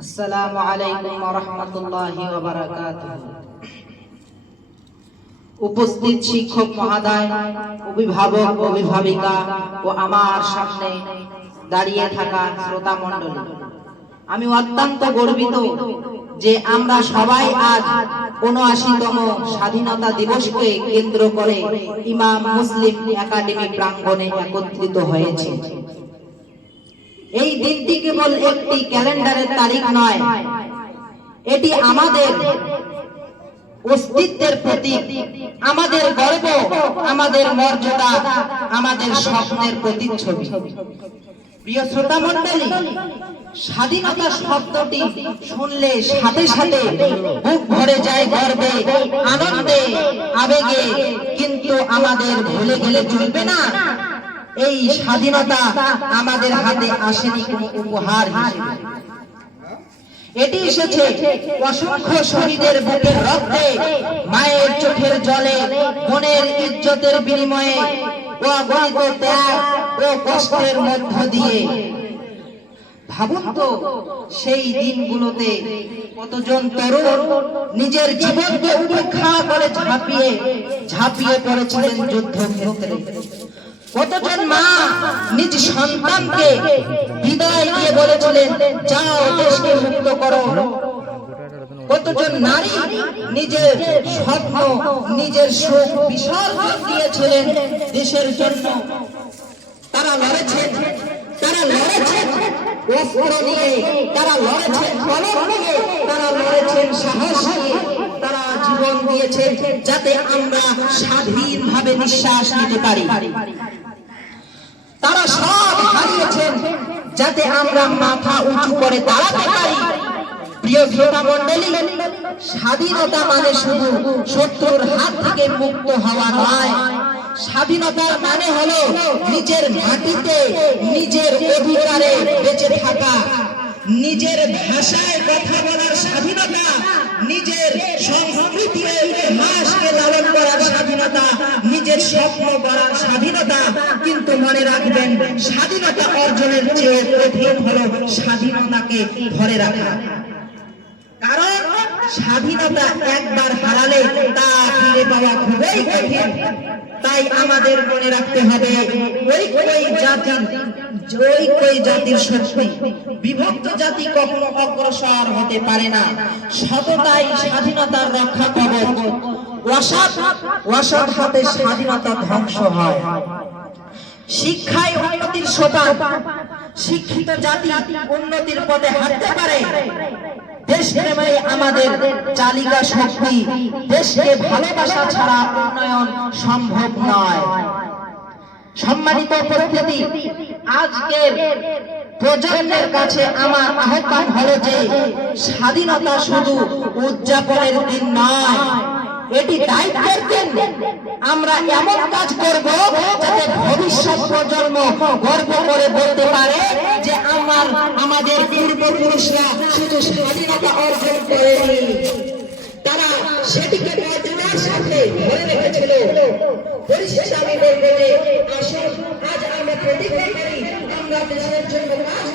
আসসালামু আলাইকুম ওয়া রাহমাতুল্লাহি ওয়া বারাকাতুহু। উপস্থিত শিক্ষক মহোদয়, অভিভাবক, অভিভাবিকা ও আমার সামনে দাঁড়িয়ে থাকা শ্রোতা মণ্ডলী, আমি অত্যন্ত গর্বিত যে আমরা সবাই আজ ৭৯তম স্বাধীনতা দিবসকে কেন্দ্র করে ইমাম মুসলিম একাডেমি প্রাঙ্গণে একত্রিত হয়েছে। এই দিনটি কেবল একটি ক্যালেন্ডারের তারিখ নয়, এটি আমাদের অস্তিত্বের প্রতীক, আমাদের গর্ব, আমাদের মর্যাদা, আমাদের স্বপ্নের প্রতিচ্ছবি। প্রিয় শ্রোতা মণ্ডলী, স্বাধীনতা শব্দটি শুনলে সাথে সাথে বুক ভরে যায় গর্বে, আনন্দে, আবেগে, কিন্তু আমাদের ভুলে গেলে চলবে না, এই স্বাধীনতা আমাদের হাতে আসেনি কোনো উপহার হিসেবে। এটি এসেছে অসংখ্য শহীদের বুকের রক্তে, মায়ের চোখের জলে, বোনের ইজ্জতের বিনিময়ে, অগণিত ত্যাগ ও কষ্টের মধ্য দিয়ে। ভাবুন তো, সেই দিনগুলোতে কতজন তরুণ নিজের জীবনকে উপেক্ষা করে ঝাঁপিয়ে পড়েছিলেন যুদ্ধক্ষেত্রে। কতজন মা নিজ সন্তানকে বিদায় দিয়ে বলেছিলেন, যাও দেশকে মুক্ত করো। কতজন নারী নিজের স্বপ্ন, নিজের সুখ বিসর্জন দিয়েছিলেন দেশের জন্য। তারা লড়েছেন অস্ত্র নিয়ে, তারা লড়েছেন কলম নিয়ে, তারা লড়েছেন সাহস নিয়ে, তারা জীবন দিয়েছেন যাতে আমরা স্বাধীনভাবে নিঃশ্বাস নিতে পারি। তারা সব হারিয়েছেন যাতে আমরা মাথা উঁচু করে দাঁড়াতে পারি। প্রিয় শ্রোতা মণ্ডলী, স্বাধীনতা মানে শুধু শত্রুর হাত থেকে মুক্ত হওয়া নয়, স্বাধীনতার মানে হলো নিজের মাটিতে নিজের অধিকারে বেঁচে থাকা, নিজের ভাষায় কথা বলার স্বাধীনতা, নিজের সংস্কৃতি ও ইতিহাসকে লালন করার স্বাধীনতা, নিজের স্বপ্ন গড়ার স্বাধীনতা। কিন্তু মনে রাখবেন, স্বাধীনতা অর্জনের চেয়ে কঠিন হলো স্বাধীনতাকে ধরে রাখা। কারণ স্বাধীনতা একবার হারালে তা ফিরে পাওয়া খুবই কঠিন। তাই আমাদের মনে রাখতে হবে, ঐক্যই জাতির শক্তি। বিভক্ত জাতি কখনো অগ্রসর হতে পারে না। সততাই স্বাধীনতার রক্ষা কবচ। অসৎ হাতে স্বাধীনতা ধ্বংস হয়। শিক্ষাই উন্নতির সোপান। শিক্ষিত জাতি উন্নতির পথে হাঁটতে পারে। দেশপ্রেমে আমাদের চালিকা শক্তি। দেশকে ভালোবাসা ছাড়া উন্নয়ন সম্ভব নয়। সম্মানিত উপস্থিতি, আজকের প্রজন্মের কাছে আমার আহ্বান হলো যে স্বাধীনতা শুধু উদযাপনের দিন নয়, এটি দায়িত্বের দিন। আমরা এমন কাজ করব যাতে ভবিষ্যৎ প্রজন্ম গর্ব করে বলতে পারে যে আমাদের পূর্বপুরুষরা শুধু স্বাধীনতা অর্জন করেনি, তারা সেটিকে মর্যাদার সাথে ধরে রেখেছিল। পরিশেষে আমি বলবো যে আসুন আজ আমরা প্রতিজ্ঞা করি, আমরা দেশের জন্য কাজ